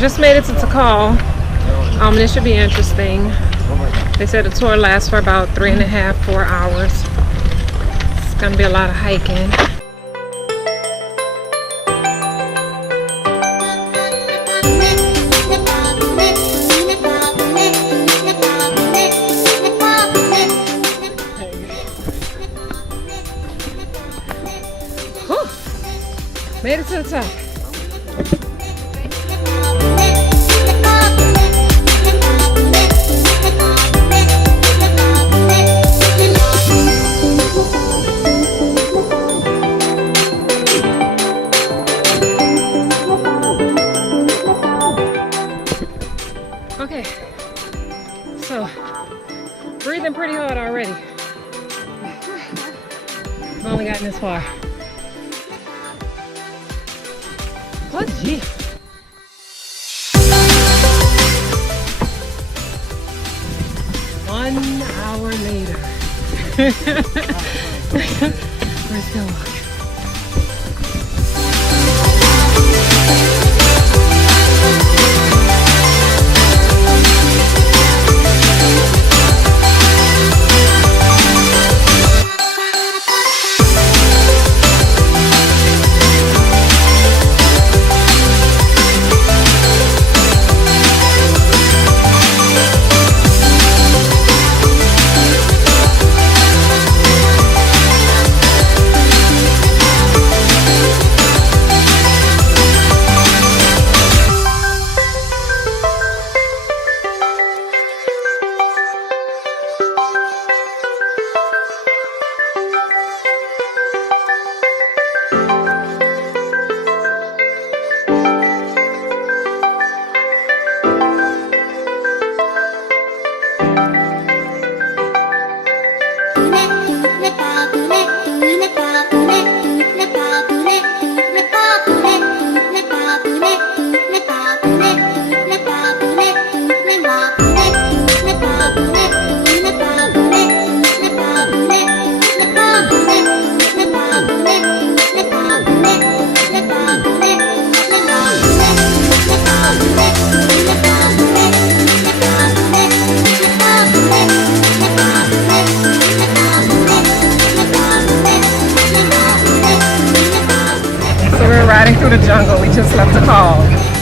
Just made it to Tikal. This should be interesting. They said the tour lasts for about 3.5 to 4 hours. It's gonna be a lot of hiking. Whew. Made it to the top. Okay, so breathing pretty hard already. I've only gotten this far. Oh gee. One hour later. We're still walking. Riding through the jungle. We just left Tikal.